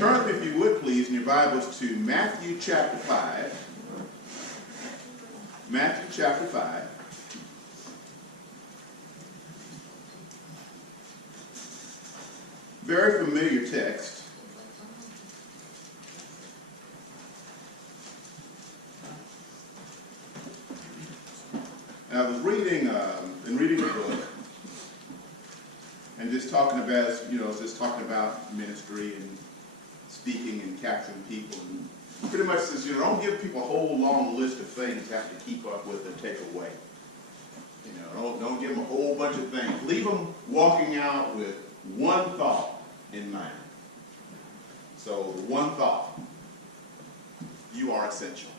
Turn, if you would please, in your Bibles to Matthew chapter 5. Matthew chapter 5. Very familiar text. And I was reading a book, and just talking about ministry and speaking and capturing people, and pretty much says, don't give people a whole long list of things they have to keep up with and take away. Don't give them a whole bunch of things. Leave them walking out with one thought in mind. So the one thought: you are essential.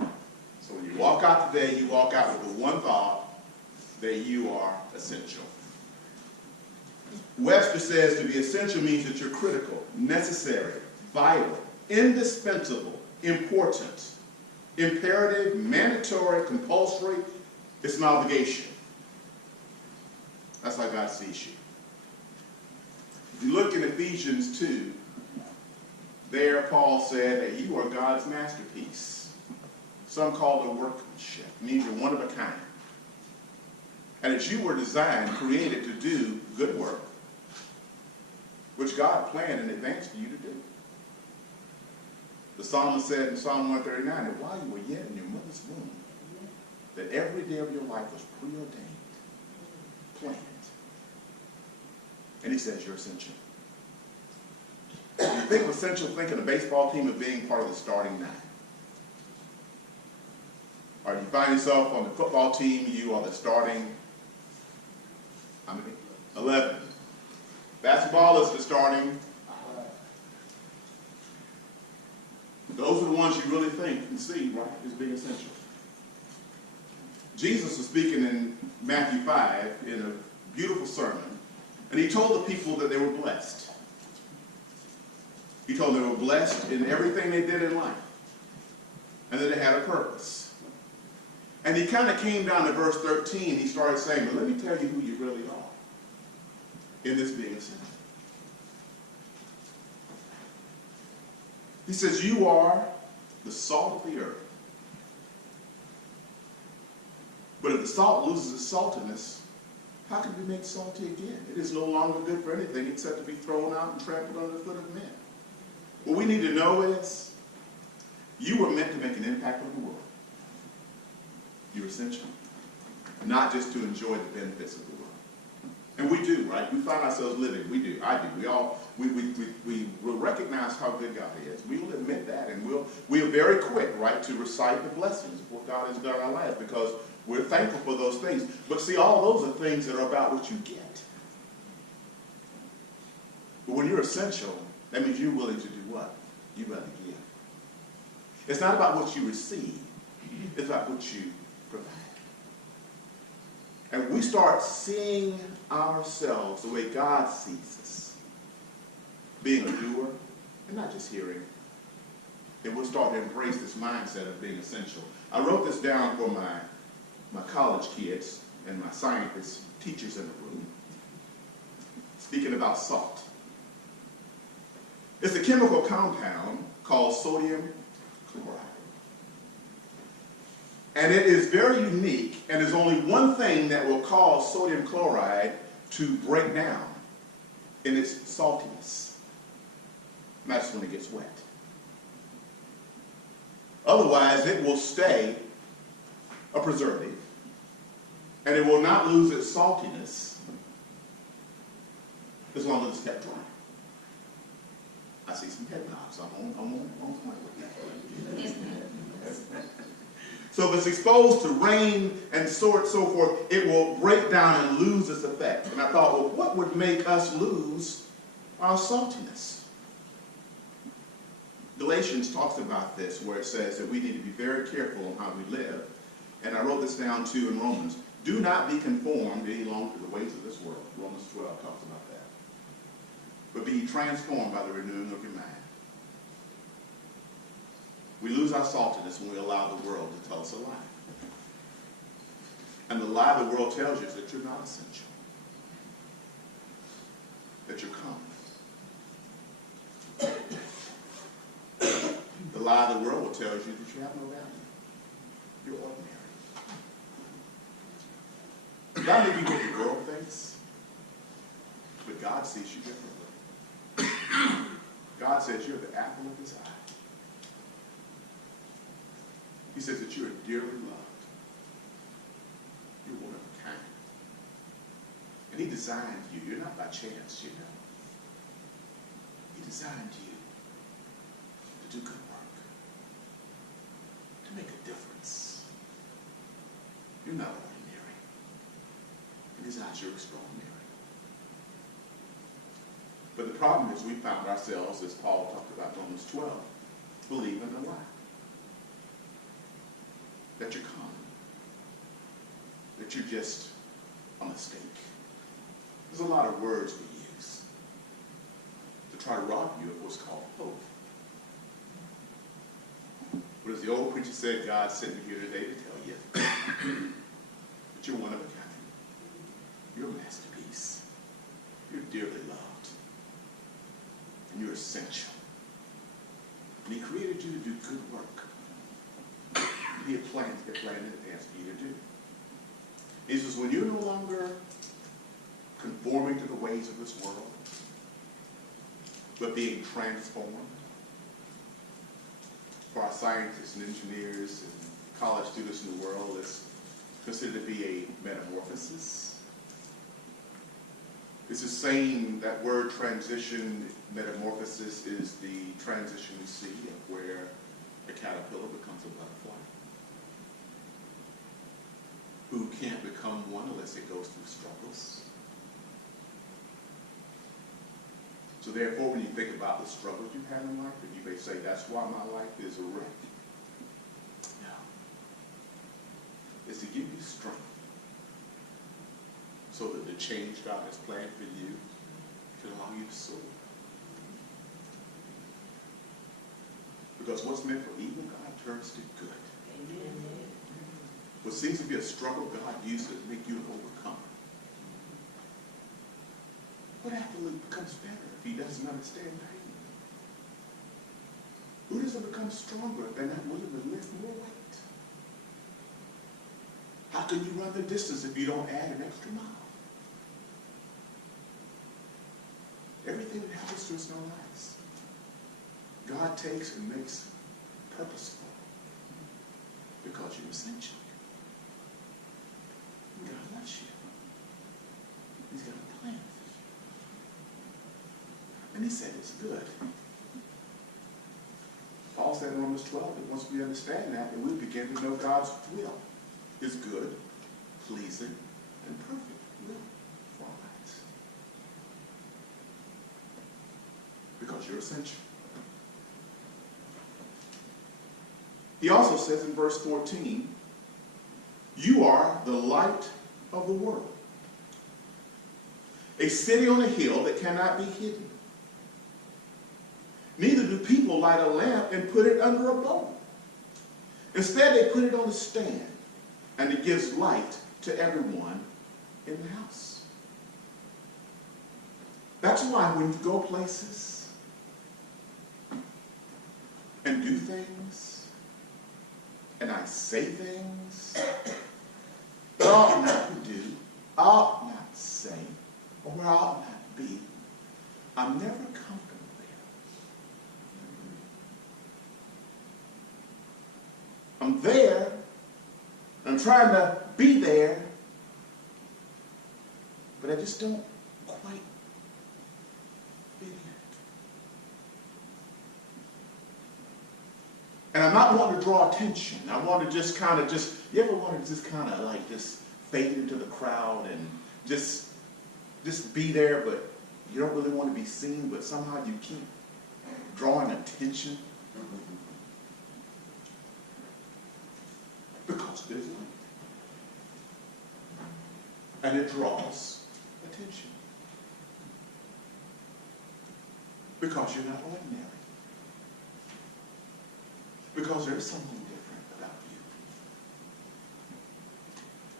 So when you walk out today, you walk out with the one thought that you are essential. Webster says to be essential means that you're critical, necessary, vital, indispensable, important, imperative, mandatory, compulsory. It's an obligation. That's how God sees you. If you look in Ephesians 2, there Paul said that you are God's masterpiece. Some call it workmanship. It means you're one of a kind. And that you were designed, created to do good work, which God planned in advance for you to do. The psalmist said in Psalm 139 that while you were yet in your mother's womb, that every day of your life was preordained, planned. And he says you're essential. You think of essential, think of the baseball team of being part of the starting nine. Or you find yourself on the football team, you are the starting, 11. Basketball is the starting. Those are the ones you really think and see, right, as being essential. Jesus was speaking in Matthew 5 in a beautiful sermon, and he told the people that they were blessed. He told them they were blessed in everything they did in life, and that they had a purpose. And he kind of came down to verse 13. He started saying, but let me tell you who you really are in this being essential. He says, you are the salt of the earth. But if the salt loses its saltiness, how can it be made salty again? It is no longer good for anything except to be thrown out and trampled under the foot of men. What we need to know is, you were meant to make an impact on the world. You're essential. Not just to enjoy the benefits of the world. And we do, right? We find ourselves living. We do. I do. We will recognize how good God is. We will admit that, and we are very quick, right, to recite the blessings of what God has done in our lives because we're thankful for those things. But see, all those are things that are about what you get. But when you're essential, that means you're willing to do what? You're willing to give. It's not about what you receive. It's about what you provide. And we start seeing ourselves the way God sees us, being a doer and not just hearing. And we'll start to embrace this mindset of being essential. I wrote this down for my college kids and my scientist teachers in the room, speaking about salt. It's a chemical compound called sodium chloride. And it is very unique, and there's only one thing that will cause sodium chloride to break down in its saltiness. And that's when it gets wet. Otherwise, it will stay a preservative, and it will not lose its saltiness as long as it's kept dry. I see some head nods. I'm on point with that. So if it's exposed to rain and so forth, it will break down and lose its effect. And I thought, well, what would make us lose our saltiness? Galatians talks about this, where it says that we need to be very careful on how we live. And I wrote this down too in Romans. Do not be conformed any longer to the ways of this world. Romans 12 talks about that. But be transformed by the renewing of your mind. We lose our saltiness when we allow the world to tell us a lie. And the lie the world tells you is that you're not essential. That you're common. lie of the world will tell you that you have no value. You're ordinary. That may be what the world thinks, but God sees you differently. God says you're the apple of his eye. He says that you are dearly loved. You're one of a kind. And he designed you. You're not by chance, you know. He designed you to do good work, to make a difference. You're not ordinary. In his eyes, you're extraordinary. But the problem is we found ourselves, as Paul talked about in Romans 12, believing a lie. That you're common. That you're just a mistake. There's a lot of words we use to try to rob you of what's called hope. But as the old preacher said, God sent me here today to tell you that you're one of a kind. You're a masterpiece. You're dearly loved. And you're essential. And he created you to do good work. He had planned in advance for you to do. He says, when you're no longer conforming to the ways of this world, but being transformed, for our scientists and engineers and college students in the world, it's considered to be a metamorphosis. It's the same, that word transition, metamorphosis, is the transition we see of where a caterpillar becomes a butterfly. Who can't become one unless it goes through struggles. So therefore, when you think about the struggles you've had in life, and you may say, that's why my life is a wreck. No. It's to give you strength so that the change God has planned for you can allow you to soar. Because what's meant for evil, God turns to good. Amen. What seems to be a struggle, God uses to make you an overcomer. What athlete becomes better if he doesn't understand pain? Who doesn't become stronger if they're not willing to lift more weight? How can you run the distance if you don't add an extra mile? Everything that happens to us in our lives, God takes and makes purposeful because you're essential. God loves you. He's got a plan for you. And he said it's good. Paul said in Romans 12 that once we understand that, then we begin to know God's will. His good, pleasing, and perfect will for our lives. Because you're essential. He also says in verse 14, you are the light of the world. A city on a hill that cannot be hidden. Neither do people light a lamp and put it under a bowl. Instead, they put it on a stand, and it gives light to everyone in the house. That's why when you go places and do things, and I say things, ought not do, ought not say, or where I ought not be, I'm never comfortable there. I'm there, I'm trying to be there, but I just don't quite fit in. And I'm not wanting to draw attention. I want to just kind of you ever want to just kind of like just fade into the crowd and just be there, but you don't really want to be seen, but somehow you keep drawing attention? Because there's light. And it draws attention. Because you're not ordinary. Because there's something different about you.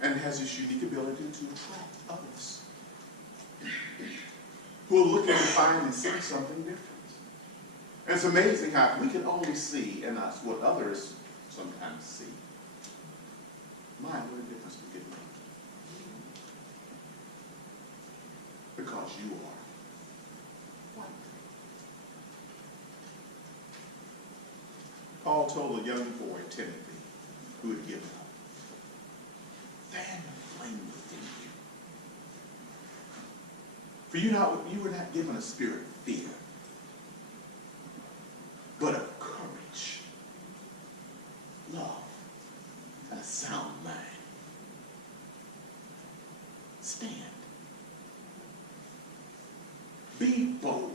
And it has this unique ability to attract others who are looking to find and see something different. And it's amazing how we can only see, and that's what others sometimes see. My, what a difference we can make. Because you are white. Paul told a young boy, Timothy, who had given up, fan the flame within you. For you were not given a spirit of fear, but of courage, love, and a sound mind. Stand. Be bold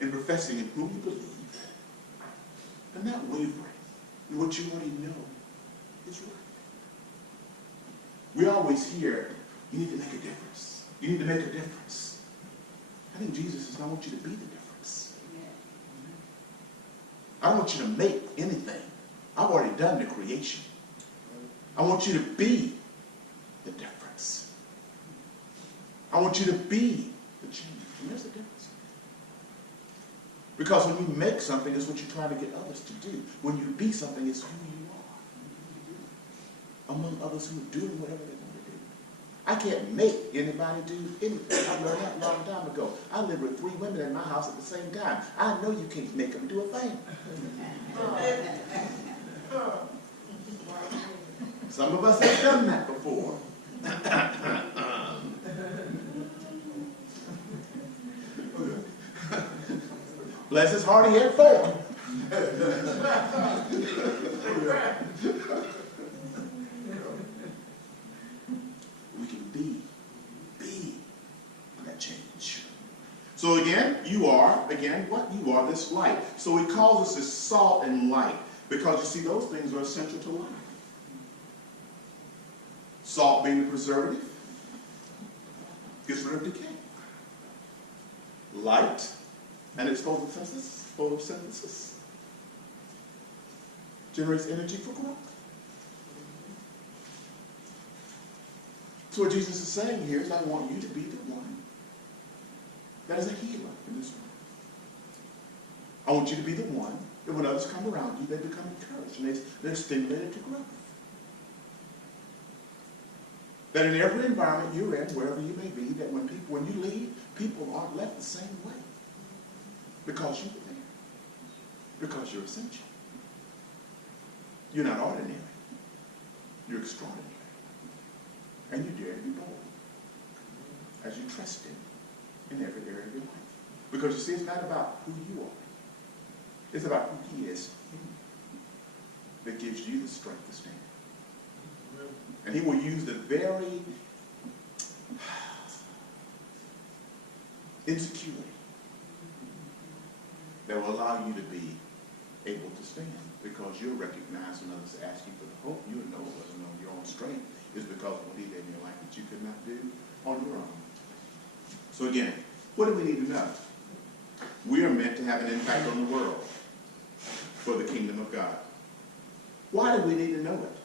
in professing in whom you believe, and not wavering in what you already know is right. We always hear, you need to make a difference. You need to make a difference. I think Jesus says, I want you to be the difference. I don't want you to make anything. I've already done the creation. I want you to be the difference. I want you to be the change. And there's a difference. Because when you make something, it's what you're trying to get others to do. When you be something, it's who you are. Among others who are doing whatever they want to do. I can't make anybody do anything. I learned that a long time ago. I lived with 3 women in my house at the same time. I know you can't make them do a thing. Some of us have done that before. Bless his heart, he had 4. We can be that change. So again, you are what? You are this light. So he calls us as salt and light, because you see, those things are essential to life. Salt being the preservative, gets rid of decay. Light and its photosynthesis generates energy for growth. So what Jesus is saying here is, I want you to be the one that is a healer in this world. I want you to be the one that when others come around you, they become encouraged and they're stimulated to growth. That in every environment you're in, wherever you may be, that when you leave, people aren't left the same way. Because you were there. Because you're essential. You're not ordinary. You're extraordinary. And you dare to be bold. As you trust him in every area of your life. Because you see, it's not about who you are. It's about who he is that gives you the strength to stand. And he will use the very insecurity that will allow you to be able to stand, because you'll recognize when others ask you for the hope, you'll know it wasn't on your own strength. It's because of what he did in your life that you could not do on your own. So again, what do we need to know? We are meant to have an impact on the world for the kingdom of God. Why do we need to know it?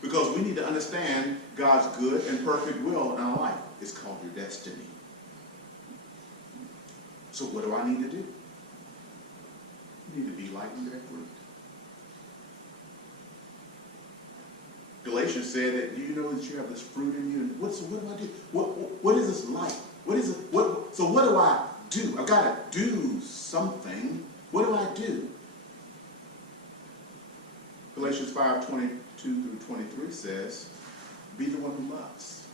Because we need to understand God's good and perfect will in our life. It's called your destiny. So what do I need to do? You need to be light and bear fruit. Galatians said that, do you know that you have this fruit in you? And so what do I do? What is this light? What is it? So what do I do? I've got to do something. What do I do? Galatians 5:22 through 23 says, be the one who loves.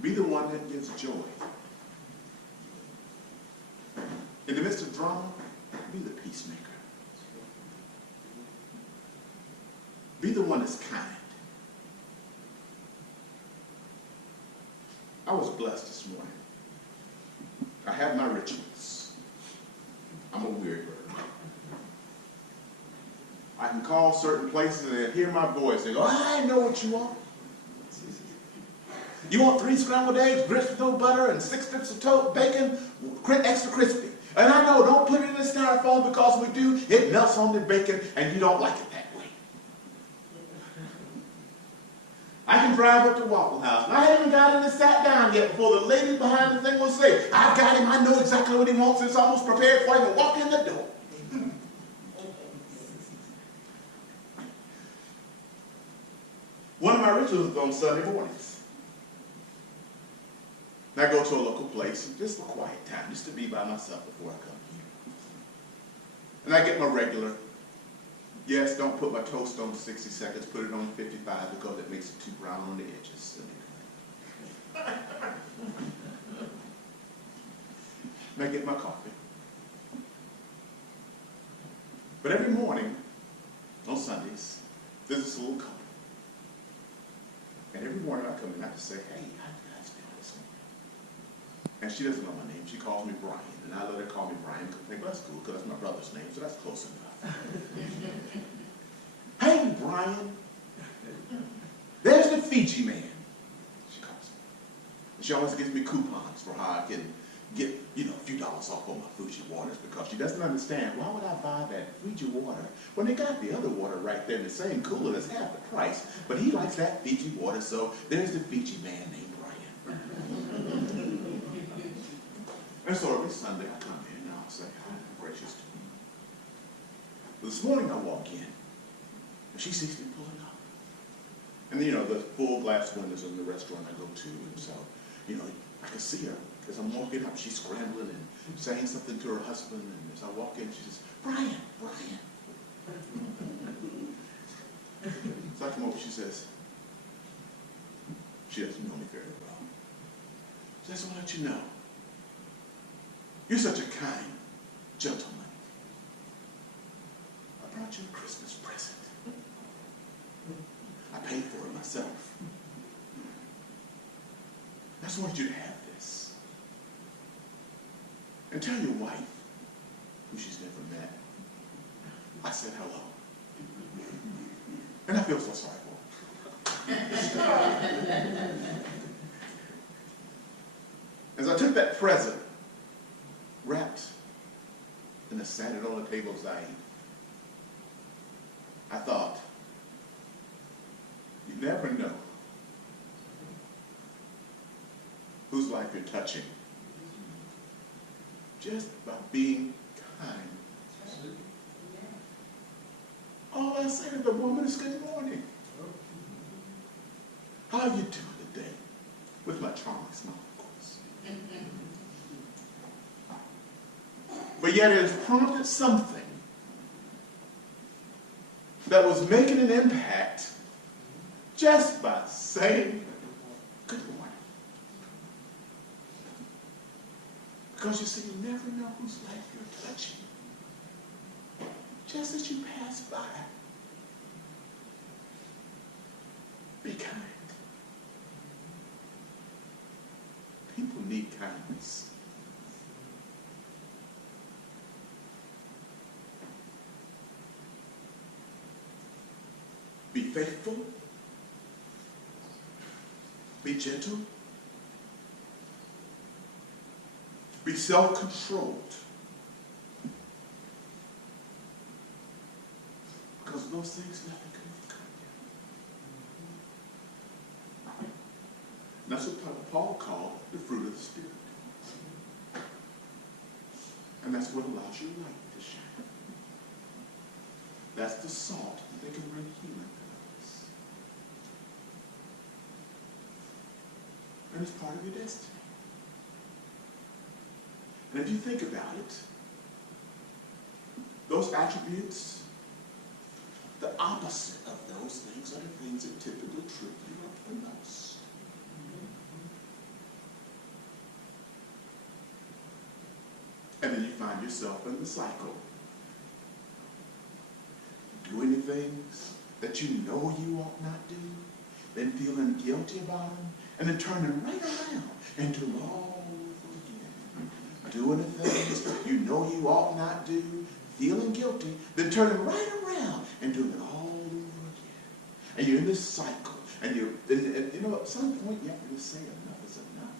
Be the one that gives joy. In the midst of drama, be the peacemaker. Be the one that's kind. I was blessed this morning. I have my rituals. I'm a weird bird. I can call certain places and they hear my voice. They go, I know what you want. You want 3 scrambled eggs, grits with no butter, and 6 strips of toast, bacon, extra crispy. And I know, don't put it in the styrofoam, because we do, it melts on the bacon and you don't like it that way. I can drive up to Waffle House. And I haven't got in and sat down time yet before the lady behind the thing will say, I've got him, I know exactly what he wants, it's almost prepared for him to walk in the door. One of my rituals is on Sunday mornings. And I go to a local place, just for quiet time, just to be by myself before I come here. And I get my regular, yes, don't put my toast on 60 seconds, put it on 55 because it makes it too brown on the edges. And I get my coffee. But every morning, on Sundays, there's this little couple. And every morning I come in, I just say, hey, how did you guys feel this morning? And she doesn't know my name. She calls me Brian. And I let her call me Brian because I think, well, that's cool because that's my brother's name, so that's close enough. Hey, Brian. There's the Fiji man, she calls me. And she always gives me coupons for how I can get, a few dollars off on my Fiji waters because she doesn't understand, why would I buy that Fiji water when they got the other water right there in the same cooler that's half the price? But he likes that Fiji water, so there's the Fiji man named Brian. And so every Sunday I come in and I'll say, hi, I'm gracious to you. But this morning I walk in and she sees me pulling up. And the full glass windows in the restaurant I go to, and so, I can see her. As I'm walking up, she's scrambling and saying something to her husband, and as I walk in, she says, Brian, Brian. So I come over, she says, she doesn't know me very well. So I just want to let you know, you're such a kind gentleman. I brought you a Christmas present. I paid for it myself. I just wanted you to have this. And tell your wife, who she's never met, I said hello. And I feel so sorry for her. As I took that present, wrapped, and I sat it on the table as I ate, I thought, you never know whose life you're touching just by being kind. All I say to the woman is good morning. How are you doing today? With my charming smile, of course. But yet it has prompted something that was making an impact just by saying good morning. Because you see, you never know whose life you're touching. Just as you pass by, be kind. People need kindness. Be faithful. Be gentle. Be self-controlled. Because those things nothing can overcome you. And that's what Paul called the fruit of the Spirit. And that's what allows your light to shine. That's the salt that can bring healing to us. And it's part of your destiny. And if you think about it, those attributes, the opposite of those things are the things that typically trip you up the most. And then you find yourself in the cycle, doing the things that you know you ought not do, then feeling guilty about them, and then turning right around and doing all over again. Doing the things you know you ought not do, feeling guilty, then turning right around and doing it all over again. And you're in this cycle, and at some point you have to just say enough is enough.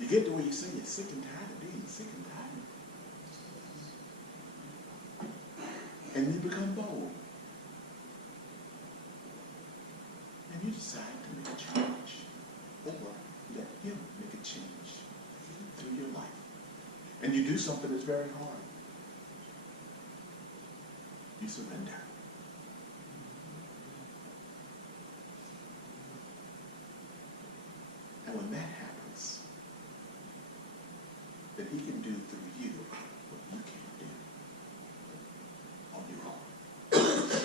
You get to where you say you're sick and tired of being sick and tired. And you become bold. you decide to make a change. Or let him make a change through your life. And you do something that's very hard. You surrender. And when that happens, then he can do through you what you can't do on your own.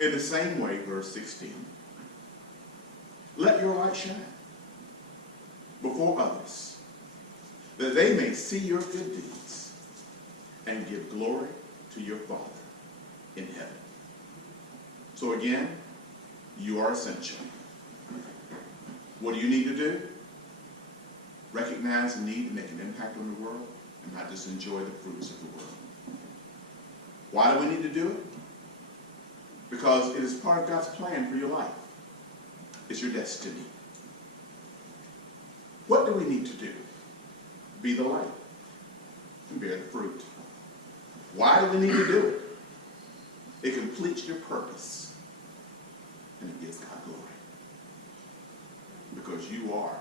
In the same way, verse 16, let your light shine before others, that they may see your good deeds and give glory to your Father in heaven. So again, you are essential. What do you need to do? Recognize the need to make an impact on the world and not just enjoy the fruits of the world. Why do we need to do it? Because it is part of God's plan for your life. It's your destiny. What do we need to do? Be the light and bear the fruit. Why do we need to do it? It completes your purpose and it gives God glory. Because you are